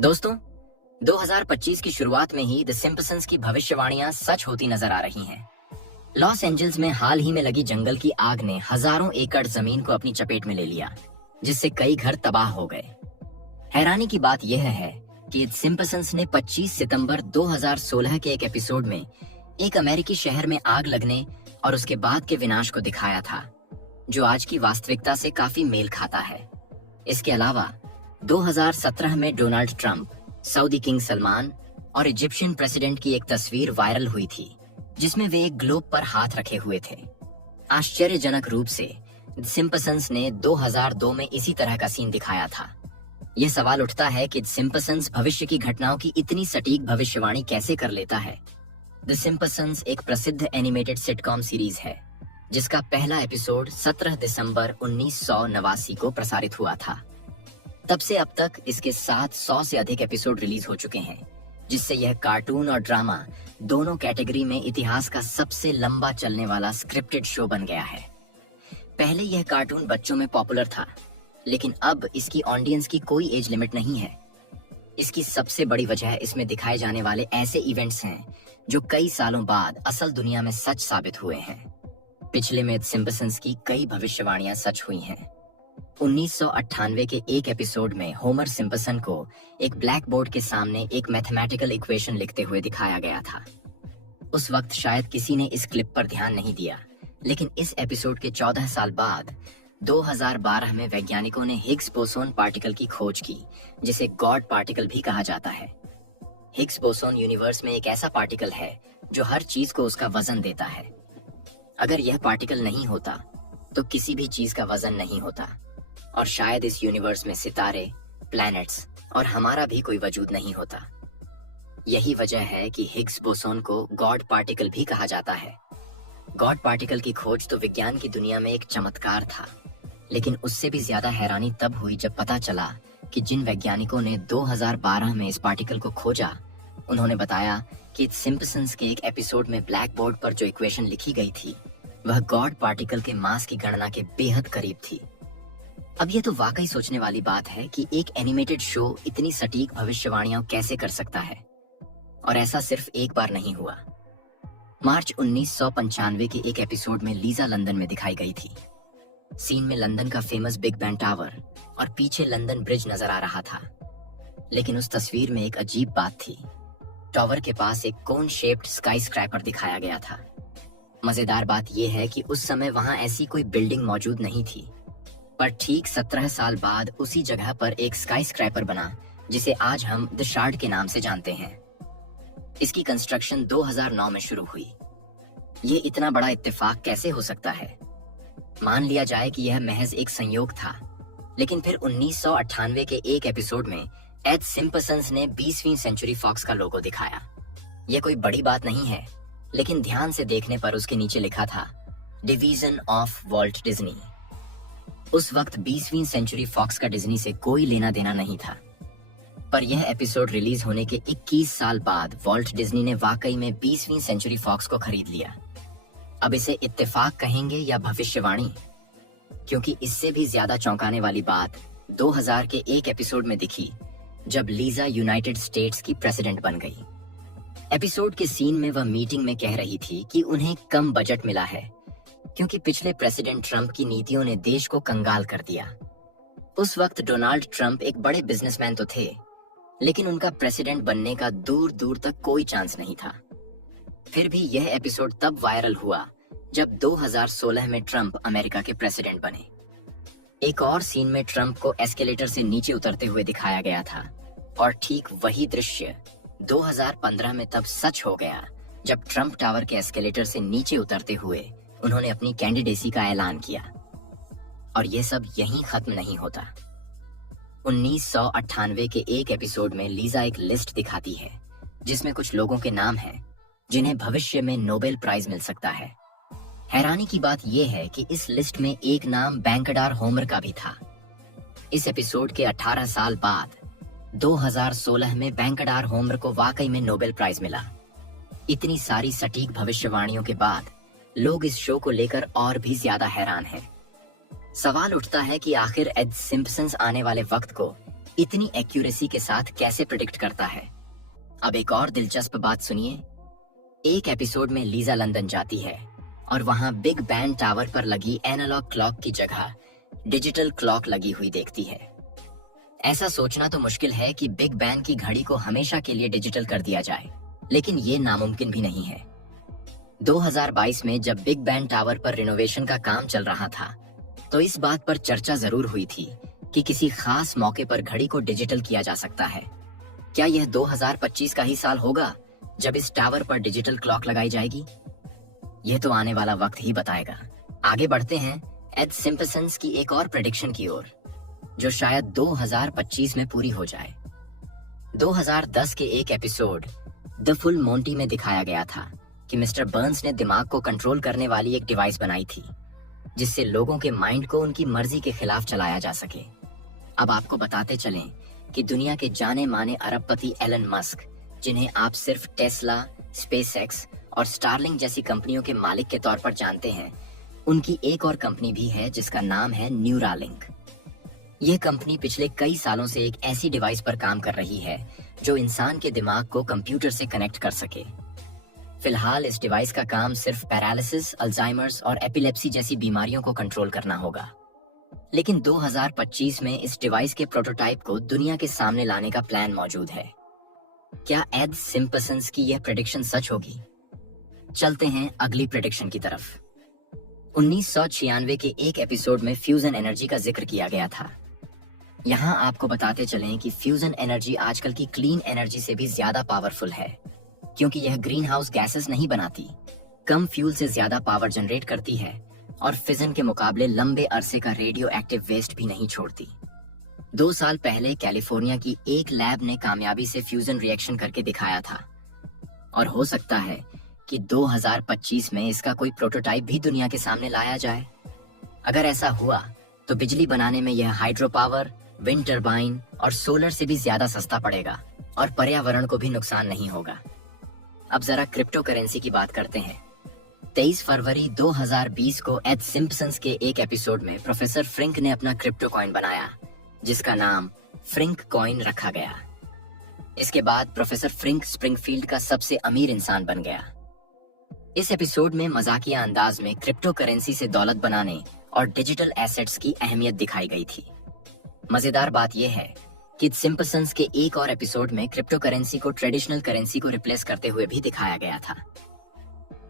दोस्तों, 2025 की शुरुआत में ही द सिम्पसंस की भविष्यवाणियां सच होती नजर आ रही हैं। लॉस एंजल्स में हाल ही में लगी जंगल की आग ने हजारों एकड़ जमीन को अपनी चपेट में ले लिया, जिससे कई घर तबाह हो गए। हैरानी की बात यह है कि द सिम्पसंस ने 25 सितंबर 2016 के एक एपिसोड में एक अमेरिकी शहर में आग लगने और उसके बाद के विनाश को दिखाया था, जो आज की वास्तविकता से काफी मेल खाता है। इसके अलावा 2017 में Donald Trump, Saudi king Salman और इजिप्शियन प्रेसिडेंट की एक तस्वीर वायरल हुई थी, जिसमें वे एक ग्लोब पर हाथ रखे हुए थे। आश्चर्यजनक रूप से द सिम्पसंस ने 2002 में इसी तरह का सीन दिखाया था। यह सवाल उठता है कि द सिम्पसंस भविष्य की घटनाओं की इतनी सटीक भविष्यवाणी कैसे कर लेता है। द सिम्पसंस एक प्रसिद्ध एनिमेटेड सिटकॉम सीरीज है, जिसका पहला एपिसोड 17 दिसंबर 1989 को प्रसारित हुआ था। तब से अब तक इसके 700 से अधिक एपिसोड रिलीज हो चुके हैं, जिससे यह कार्टून और ड्रामा दोनों कैटेगरी में इतिहास का सबसे लंबा चलने वाला स्क्रिप्टेड शो बन गया है। पहले यह कार्टून बच्चों में पॉपुलर था, लेकिन अब इसकी ऑडियंस की कोई एज लिमिट नहीं है। इसकी सबसे बड़ी वजह इसमें दिखाए जाने वाले ऐसे इवेंट्स हैं जो कई सालों बाद असल दुनिया में सच साबित हुए हैं। पिछले में द सिम्पसंस की कई भविष्यवाणियां सच हुई हैं। 1998 के एक एपिसोड में होमर सिम्पसन को एक ब्लैक बोर्ड के सामने एक मैथमेटिकल इक्वेशन लिखते हुए दिखाया गया था। उस वक्त शायद किसी ने इस क्लिप पर ध्यान नहीं दिया, लेकिन इस एपिसोड के 14 साल बाद 2012 में वैज्ञानिकों ने हिग्स बोसोन पार्टिकल की खोज की, जिसे गॉड पार्टिकल भी कहा जाता है। हिग्स बोसोन यूनिवर्स में एक ऐसा पार्टिकल है जो हर चीज को उसका वजन देता है। अगर यह पार्टिकल नहीं होता तो किसी भी चीज का वजन नहीं होता, और शायद इस यूनिवर्स में सितारे, प्लैनेट्स और हमारा भी कोई वजूद नहीं होता। यही वजह है कि हिग्स बोसोन को गॉड पार्टिकल भी कहा जाता है। गॉड पार्टिकल की खोज तो विज्ञान की दुनिया में एक चमत्कार था, लेकिन उससे भी ज्यादा हैरानी तब हुई जब पता चला कि जिन वैज्ञानिकों ने 2012 में इस पार्टिकल को खोजा, उन्होंने बताया कि सिम्पसंस के एक एपिसोड में ब्लैक बोर्ड पर जो इक्वेशन लिखी गई थी, वह गॉड पार्टिकल के मास की गणना के बेहद करीब थी। अब ये तो वाकई सोचने वाली बात है कि एक एनिमेटेड शो इतनी सटीक भविष्यवाणियां कैसे कर सकता है, और ऐसा सिर्फ एक बार नहीं हुआ। मार्च 1995 के एक एपिसोड में लीजा लंदन में दिखाई गई थी। सीन में लंदन का फेमस बिग बैन टावर और पीछे लंदन ब्रिज नजर आ रहा था, लेकिन उस तस्वीर में एक अजीब बात थी। टावर के पास एक कोन शेप्ड स्काई स्क्रैपर दिखाया गया था। मजेदार बात यह है कि उस समय वहां ऐसी कोई बिल्डिंग मौजूद नहीं थी, पर ठीक 17 साल बाद उसी जगह पर एक स्काई स्क्रैपर बना, जिसे आज हम द शार्ड के नाम से जानते हैं। इसकी कंस्ट्रक्शन 2009 में शुरू हुई। ये इतना बड़ा इत्तेफाक कैसे हो सकता है? मान लिया जाए कि यह महज एक संयोग था, लेकिन फिर 1998 के एक एपिसोड में एड सिम्पसंस ने 20वीं सेंचुरी फॉक्स का लोगो दिखाया। यह कोई बड़ी बात नहीं है, लेकिन ध्यान से देखने पर उसके नीचे लिखा था डिवीजन ऑफ वॉल्ट डिज्नी। उस वक्त 20वीं सेंचुरी फॉक्स का डिज्नी से कोई लेना देना नहीं था, पर यह एपिसोड रिलीज होने के 21 साल बाद वॉल्ट डिज्नी ने वाकई में 20वीं सेंचुरी फॉक्स को खरीद लिया। अब इसे इत्तेफाक कहेंगे या भविष्यवाणी? क्योंकि इससे भी ज्यादा चौंकाने वाली बात 2000 के एक एपिसोड में दिखी, जब लीजा यूनाइटेड स्टेट्स की प्रेसिडेंट बन गई। एपिसोड के सीन में वह मीटिंग में कह रही थी कि उन्हें कम बजट मिला है, क्योंकि पिछले प्रेसिडेंट ट्रंप की नीतियों ने देश को कंगाल कर दिया। उस वक्त डोनाल्ड ट्रंप एक बड़े बिजनेसमैन तो थे, लेकिन उनका प्रेसिडेंट बनने का दूर दूर तक कोई चांस नहीं था। फिर भी यह एपिसोड तब वायरल हुआ जब 2016 में ट्रंप अमेरिका के प्रेसिडेंट बने। एक और सीन में ट्रंप को एस्केलेटर से नीचे उतरते हुए दिखाया गया था, और ठीक वही दृश्य 2015 में तब सच हो गया जब ट्रंप टावर के एस्केलेटर से नीचे उतरते हुए उन्होंने अपनी कैंडिडेसी का ऐलान किया। और यह सब यहीं खत्म नहीं होता। 1998 के एक एपिसोड में लीजा एक लिस्ट दिखाती है, जिसमें कुछ लोगों के नाम हैं जिन्हें भविष्य में नोबेल प्राइज मिल सकता है। हैरानी की बात यह है कि इस लिस्ट में एक नाम बैंकडार होमर का भी था। इस एपिसोड के 18 साल बाद 2016 में बैंकडार होमर को वाकई में नोबेल प्राइज मिला। इतनी सारी सटीक भविष्यवाणियों के बाद लोग इस शो को लेकर और भी ज्यादा हैरान हैं। सवाल उठता है कि आखिर एड सिम्पसंस आने वाले वक्त को इतनी एक्यूरेसी के साथ कैसे प्रिडिक्ट करता है। अब एक और दिलचस्प बात सुनिए। एक एपिसोड में लीजा लंदन जाती है और वहां बिग बैन टावर पर लगी एनालॉग क्लॉक की जगह डिजिटल क्लॉक लगी हुई देखती है। ऐसा सोचना तो मुश्किल है कि बिग बैन की घड़ी को हमेशा के लिए डिजिटल कर दिया जाए, लेकिन ये नामुमकिन भी नहीं है। 2022 में जब बिग बैन टावर पर रिनोवेशन का काम चल रहा था, तो इस बात पर चर्चा जरूर हुई थी कि किसी खास मौके पर घड़ी को डिजिटल किया जा सकता है। क्या यह 2025 का ही साल होगा जब इस टावर पर डिजिटल क्लॉक लगाई जाएगी? यह तो आने वाला वक्त ही बताएगा। आगे बढ़ते हैं एड सिम्पसन्स की एक और प्रेडिक्शन की ओर, जो शायद 2025 में पूरी हो जाए। 2010 के एक एपिसोड द फुल मोंटी में दिखाया गया था कि मिस्टर बर्न्स ने दिमाग को कंट्रोल करने वाली एक डिवाइस बनाई थी, जिससे लोगों के माइंड को उनकी मर्जी के खिलाफ चलाया जा सके। अब आपको बताते चलें कि दुनिया के जाने माने अरबपति एलन मस्क, जिन्हें आप सिर्फ टेस्ला, स्पेसएक्स और स्टारलिंक जैसी कंपनियों के मालिक के तौर पर जानते हैं, उनकी एक और कंपनी भी है जिसका नाम है न्यूरालिंक। यह कंपनी पिछले कई सालों से एक ऐसी डिवाइस पर काम कर रही है जो इंसान के दिमाग को कंप्यूटर से कनेक्ट कर सके। फिलहाल इस डिवाइस का काम सिर्फ पैरालिसिस, अल्जाइमर्स और एपिलेप्सी जैसी बीमारियों को कंट्रोल करना होगा। लेकिन 2025 में इस डिवाइस के प्रोटोटाइप को दुनिया के सामने लाने का प्लान मौजूद है। क्या एड सिम्पसन्स की यह प्रेडिक्शन सच होगी? चलते हैं अगली प्रेडिक्शन की तरफ। 1996 के एक एपिसोड में फ्यूजन एनर्जी का जिक्र किया गया था। यहाँ आपको बताते चलें कि फ्यूजन एनर्जी आजकल की क्लीन एनर्जी से भी ज्यादा पावरफुल है, क्योंकि यह ग्रीन हाउस गैसेस नहीं बनाती, कम फ्यूल से ज्यादा पावर जनरेट करती है और फिजन के मुकाबले लंबे अरसे का रेडियो एक्टिव वेस्ट भी नहीं छोड़ती। 2 साल पहले कैलिफोर्निया की एक लैब ने कामयाबी से फ्यूजन रिएक्शन करके दिखाया था, और हो सकता है कि 2025 में इसका कोई प्रोटोटाइप भी दुनिया के सामने लाया जाए। अगर ऐसा हुआ तो बिजली बनाने में यह हाइड्रो पावर, विंड टरबाइन और सोलर से भी ज्यादा सस्ता पड़ेगा और पर्यावरण को भी नुकसान नहीं होगा। अब जरा क्रिप्टो करेंसी की बात करते हैं। 23 फरवरी 2020 को एड सिम्पसन्स के एक एपिसोड में प्रोफेसर फ्रिंक ने अपना क्रिप्टो कॉइन बनाया, जिसका नाम फ्रिंक कॉइन रखा गया। इसके बाद प्रोफेसर फ्रिंक स्प्रिंगफील्ड का सबसे अमीर इंसान बन गया। इस एपिसोड में मजाकिया अंदाज में क्रिप्टो करेंसी से दौलत बनाने और डिजिटल एसेट्स की अहमियत दिखाई गई थी। मजेदार बात यह है कि सिम्पसन्स के एक और एपिसोड में क्रिप्टो करेंसी को ट्रेडिशनल करेंसी को रिप्लेस करते हुए भी दिखाया गया था।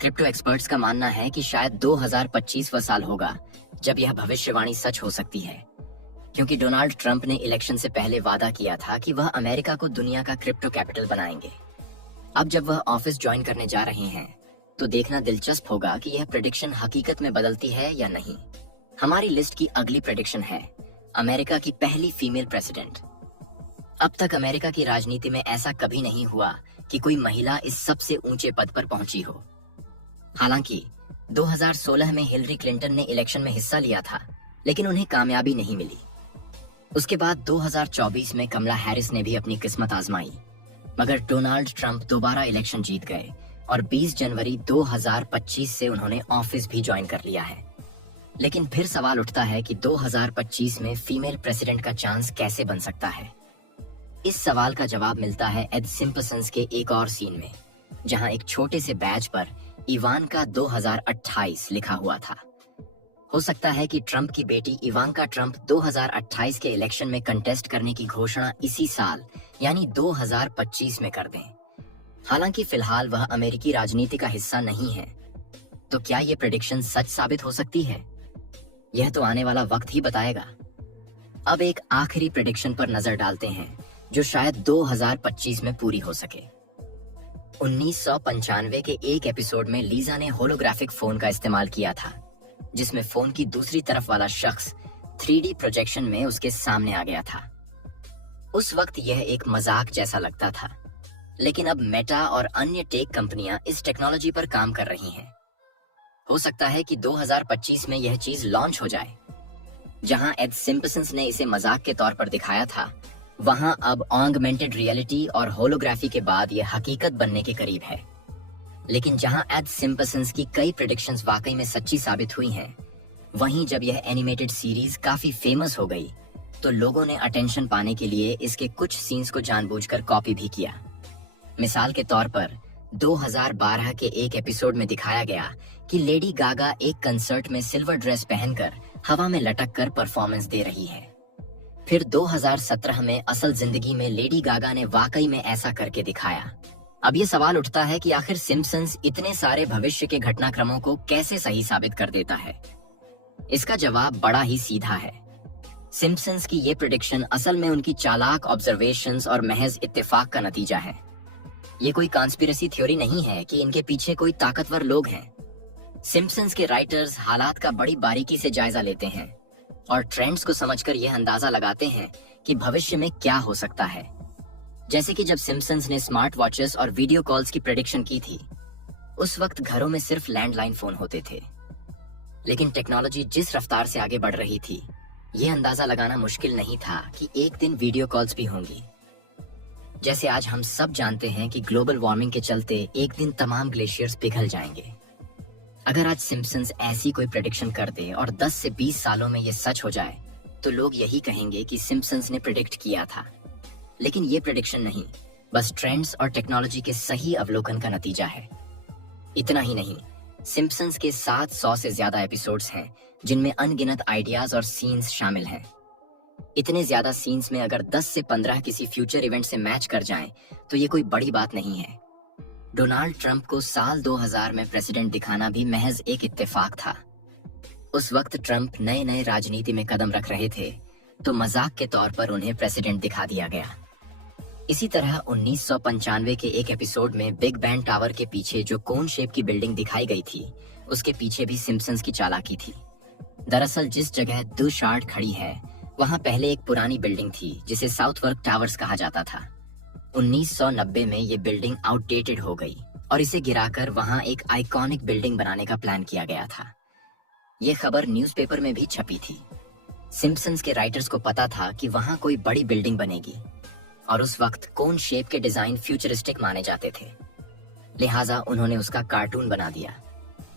क्रिप्टो एक्सपर्ट्स का मानना है कि शायद 2025 वह साल होगा जब यह भविष्यवाणी सच हो सकती है, क्योंकि डोनाल्ड ट्रंप ने इलेक्शन से पहले वादा किया था कि वह अमेरिका को दुनिया का क्रिप्टो कैपिटल बनाएंगे। अब जब वह ऑफिस ज्वाइन करने जा रहे हैं, तो देखना दिलचस्प होगा कि यह प्रेडिक्शन हकीकत में बदलती है या नहीं। हमारी लिस्ट की अगली प्रेडिक्शन है अमेरिका की पहली फीमेल प्रेसिडेंट। अब तक अमेरिका की राजनीति में ऐसा कभी नहीं हुआ कि कोई महिला इस सबसे ऊंचे पद पर पहुंची हो। हालांकि 2016 में हिलरी क्लिंटन ने इलेक्शन में हिस्सा लिया था, लेकिन उन्हें कामयाबी नहीं मिली। उसके बाद 2024 में कमला हैरिस ने भी अपनी किस्मत आजमाई, मगर डोनाल्ड ट्रंप दोबारा इलेक्शन जीत गए और 20 जनवरी 2025 से उन्होंने ऑफिस भी ज्वाइन कर लिया है। लेकिन फिर सवाल उठता है कि 2025 में फीमेल प्रेसिडेंट का चांस कैसे बन सकता है। इस सवाल का जवाब मिलता है एड सिम्पसन्स के एक और सीन में, जहां एक छोटे से बैज पर इवानका 2028 लिखा हुआ था। हो सकता है कि ट्रंप की बेटी इवांका ट्रंप 2028 के इलेक्शन में कंटेस्ट करने की घोषणा इसी साल यानी 2025 में कर दें। हालांकि फिलहाल वह अमेरिकी राजनीति का हिस्सा नहीं है। तो क्या यह प्रेडिक्शन सच साबित हो सकती है? यह तो आने वाला वक्त ही बताएगा। अब एक आखिरी प्रेडिक्शन पर नजर डालते हैं, जो शायद 2025 में पूरी हो सके। 1995 के एक एपिसोड में लीजा ने होलोग्राफिक फोन का इस्तेमाल किया था, जिसमें फोन की दूसरी तरफ वाला शख्स 3D प्रोजेक्शन में उसके सामने आ गया था। उस वक्त यह एक मजाक जैसा लगता था, लेकिन अब मेटा और अन्य टेक कंपनियां इस टेक्नोलॉजी पर काम कर रही हैं। हो सकता है कि 2025 में यह चीज लॉन्च हो जाए। जहां एड सिम्पसन्स ने इसे मजाक के तौर पर दिखाया था, वहां अब ऑगमेंटेड रियलिटी और होलोग्राफी के बाद यह हकीकत बनने के करीब है। लेकिन जहां एड सिम्पसन्स की कई प्रेडिक्शंस वाकई में सच्ची साबित हुई हैं, वहीं जब यह एनिमेटेड सीरीज काफी फेमस हो गई, तो लोगों ने अटेंशन पाने के लिए इसके कुछ सीन्स को जानबूझकर कॉपी भी किया। मिसाल के तौर पर 2012 के एक एपिसोड में दिखाया गया कि लेडी गागा एक कंसर्ट में सिल्वर ड्रेस पहनकर हवा में लटक कर परफॉर्मेंस दे रही है। फिर 2017 में असल जिंदगी में लेडी गागा ने वाकई में ऐसा करके दिखाया। अब ये सवाल उठता है कि आखिर सिम्पसन्स इतने सारे भविष्य के घटनाक्रमों को कैसे सही साबित कर देता है। इसका जवाब बड़ा ही सीधा है। सिम्पसन्स की ये प्रेडिक्शन असल में उनकी चालाक ऑब्जर्वेशंस और महज इत्तेफाक का नतीजा है। ये कोई कॉन्स्पिरेसी थ्योरी नहीं है कि इनके पीछे कोई ताकतवर लोग हैं। सिम्पसन्स के राइटर्स हालात का बड़ी बारीकी से जायजा लेते हैं और ट्रेंड्स को समझकर यह अंदाजा लगाते हैं कि भविष्य में क्या हो सकता है। जैसे कि जब सिम्पसन्स ने स्मार्ट वॉचेस और वीडियो कॉल्स की प्रेडिक्शन की थी, उस वक्त घरों में सिर्फ लैंडलाइन फोन होते थे। लेकिन टेक्नोलॉजी जिस रफ्तार से आगे बढ़ रही थी, यह अंदाजा लगाना मुश्किल नहीं था कि एक दिन वीडियो कॉल्स भी होंगी। जैसे आज हम सब जानते हैं कि ग्लोबल वार्मिंग के चलते एक दिन तमाम ग्लेशियर्स पिघल जाएंगे। अगर आज सिम्पसन्स ऐसी कोई प्रेडिक्शन कर दे और 10 से 20 सालों में ये सच हो जाए, तो लोग यही कहेंगे कि सिम्पसन्स ने प्रेडिक्ट किया था। लेकिन ये प्रेडिक्शन नहीं, बस ट्रेंड्स और टेक्नोलॉजी के सही अवलोकन का नतीजा है। इतना ही नहीं, सिम्पसन्स के 700 से ज्यादा एपिसोड्स हैं जिनमें अनगिनत आइडियाज और सीन्स शामिल हैं। इतने ज्यादा सीन्स में अगर 10 से 15 किसी फ्यूचर इवेंट से मैच कर जाएं, तो ये कोई बड़ी बात नहीं है। डोनाल्ड ट्रंप को साल 2000 में प्रेसिडेंट दिखाना भी महज एक इत्तेफाक था। उस वक्त ट्रंप नए नए राजनीति में कदम रख रहे थे, तो मजाक के तौर पर उन्हें प्रेसिडेंट दिखा दिया गया। इसी तरह 1995 के एक एपिसोड में बिग बैन टावर के पीछे जो कोन शेप की बिल्डिंग दिखाई गई थी, उसके पीछे भी सिम्पसन्स की चालाकी थी। दरअसल जिस जगह दुशार्ड खड़ी है, वहां पहले एक पुरानी बिल्डिंग थी जिसे साउथवर्क टावर्स कहा जाता था। 1990 में ये बिल्डिंग आउटडेटेड हो गई और इसे गिराकर वहां एक आइकॉनिक बिल्डिंग बनाने का प्लान किया गया था। ये खबर न्यूज़पेपर में भी छपी थी। सिम्पसन्स के राइटर्स को पता था कि वहां कोई बड़ी बिल्डिंग बनेगी और उस वक्त कोन शेप के डिजाइन फ्यूचरिस्टिक माने जाते थे। लिहाजा उन्होंने उसका कार्टून बना दिया,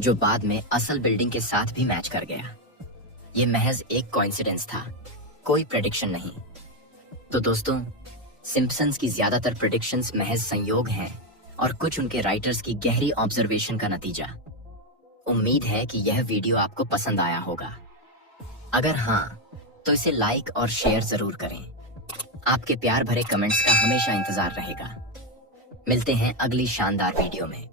जो बाद में असल बिल्डिंग के साथ भी मैच कर गया। ये महज एक कोइंसिडेंस था, कोई प्रेडिक्शन नहीं। तो दोस्तों, सिम्पसन्स की ज्यादातर प्रेडिक्शंस महज संयोग हैं और कुछ उनके राइटर्स की गहरी ऑब्जर्वेशन का नतीजा। उम्मीद है कि यह वीडियो आपको पसंद आया होगा। अगर हाँ, तो इसे लाइक और शेयर जरूर करें। आपके प्यार भरे कमेंट्स का हमेशा इंतजार रहेगा। मिलते हैं अगली शानदार वीडियो में।